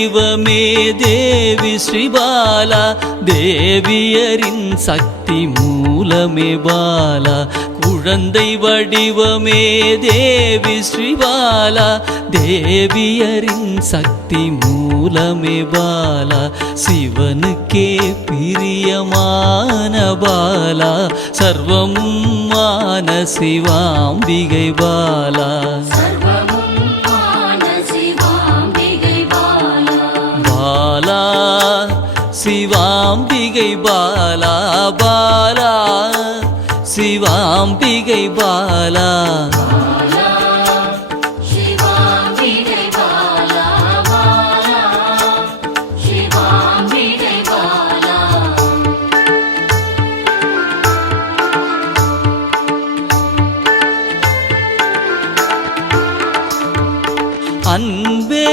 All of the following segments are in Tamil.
வடிவமே தேவி ஸ்ரீபாலா, தேவியரின் சக்தி மூலமே பாலா. குழந்தை வடிவமே தேவி ஸ்ரீபாலா, தேவியரின் சக்தி மூலமே பாலா. சிவனுக்கே பிரியமான பாலா, சர்வமும் மான சிவாம்பிகை பாலா. பாலா சிவாம்பிகை பாலா, பாலா சிவாம்பிகை பாலா. அன்பே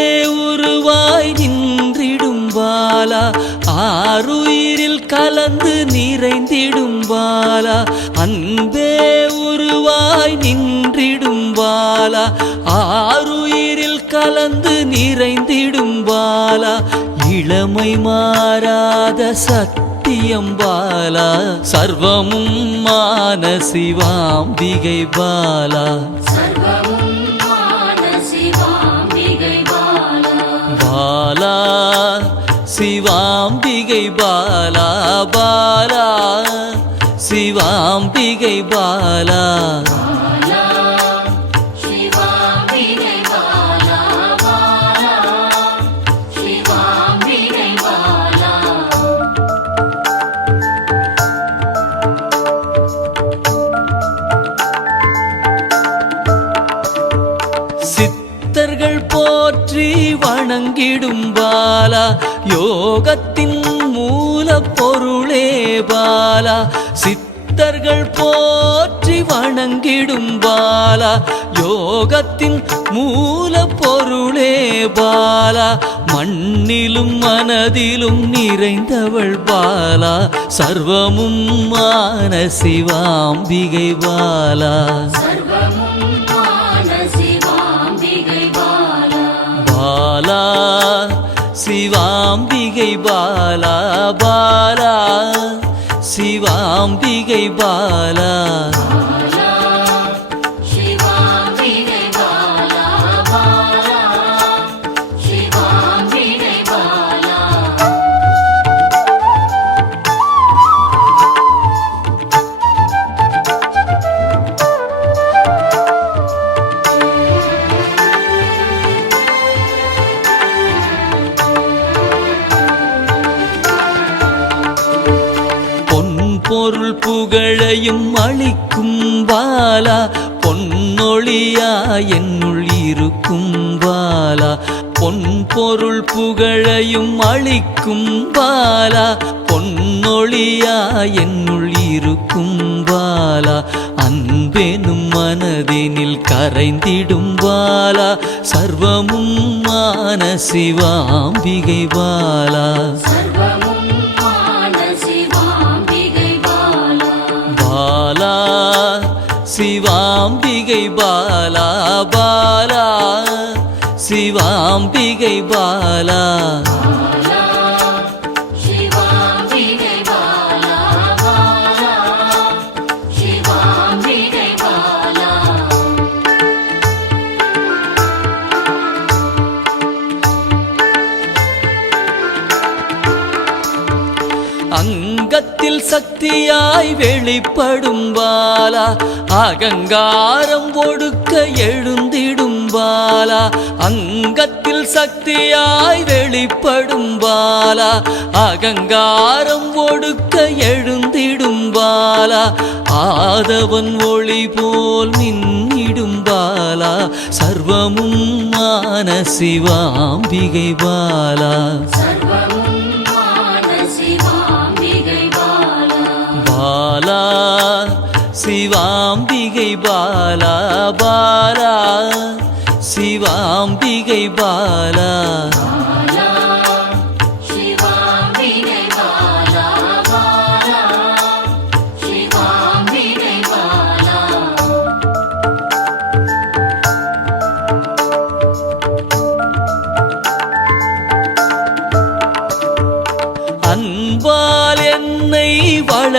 உருவாய் நின்றிடும் பாலா, ஆருயிரில் கலந்து நிறைந்திடும் பாலா. அன்பே உருவாய் நின்றிடும் பாலா, ஆருயிரில் கலந்து நிறைந்திடும் பாலா. இளமை மாறாத சத்தியம் பாலா, சர்வமும் மான சிவாம்பிகை பாலா. பாலா சிவாம்பிகை பாலா, பாலா சிவாம்பிகை பாலா. சித்தர்கள் போற்றி வணங்கிடும் பாலா, யோகத்தின் மூல பொருளே பாலா. சித்தர்கள் போற்றி வணங்கிடும் பாலா, யோகத்தின் மூல பொருளே பாலா. மண்ணிலும் மனதிலும் நிறைந்தவள் பாலா, சர்வமும் மான சிவாம்பிகை பாலா. பாலா சிவாம்பிகை பாலா, பாலா சிவாம்பிகை பாலா. பொருள் புகழையும் அளிக்கும் பாலா, பொன்னொழியா என்னுள் இருக்கும் பாலா. பொன் பொருள் புகழையும் அளிக்கும் பாலா, பொன்னொழியா என்னுள் இருக்கும் பாலா. அன்பெனும் மனதினில் கரைந்திடும் பாலா, சர்வமும் மான சிவாம்பிகை பாலா. பாலா சிவாம்பிகை பாலா, பாலா சிவாம்பிகை பாலா. அங்கத்தில் சக்தியாய் வெளிப்படும் பாலா, அகங்காரம் ஒடுக்க எழுந்திடும் பாலா. அங்கத்தில் சக்தியாய் வெளிப்படும் பாலா, அகங்காரம் ஒடுக்க எழுந்திடும் பாலா. ஆதவன் ஒளி போல் மின்னிடும் பாலா, சர்வமும் மான சிவாம்பிகை பாலா. பாலா சிவாம்பிகை பாலா, பாலா சிவாம்பிகை பாலா.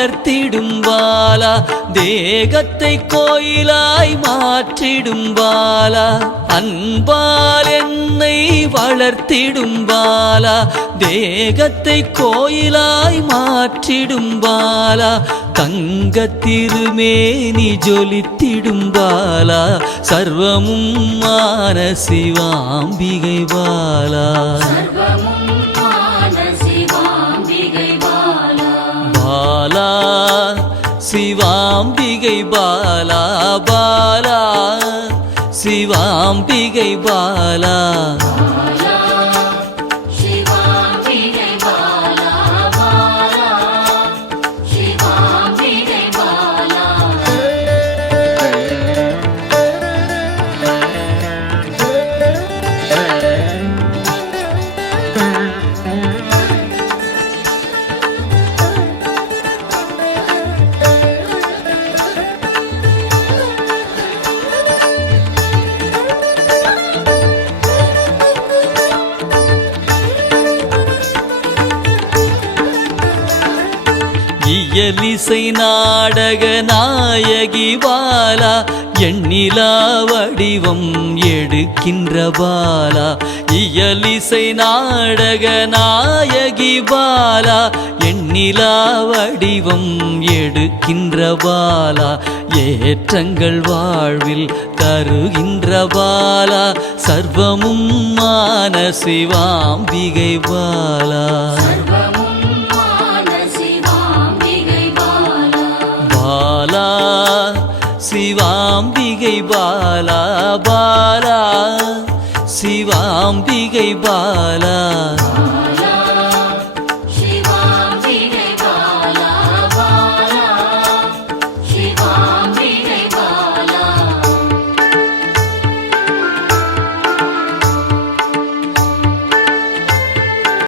வளர்த்திடும் பாலா தேகத்தை கோயிலாய் மாற்றிடும் பாலா அன்பால் என்னை வளர்த்திடும் பாலா தேகத்தை கோயிலாய் மாற்றிடும் பாலா தங்க திருமேனி ஜொலித்திடும் பாலா சர்வமும் மான சிவாம்பிகை பாலா பாலா சிவாம்பிகை பாலா பாலா சிவாம்பிகை பாலா இயலிசை நாடக நாயகி பாலா எண்ணிலா வடிவம் எடுக்கின்ற பாலா இயலிசை நாடக நாயகி பாலா எண்ணிலா வடிவம் எடுக்கின்ற பாலா ஏற்றங்கள் வாழ்வில் தருகின்ற பாலா சர்வமும் மான சிவாம்பிகை பாலா பாலா சிவாம்பிகை பாலா பாலா சிவாம்பிகை பாலா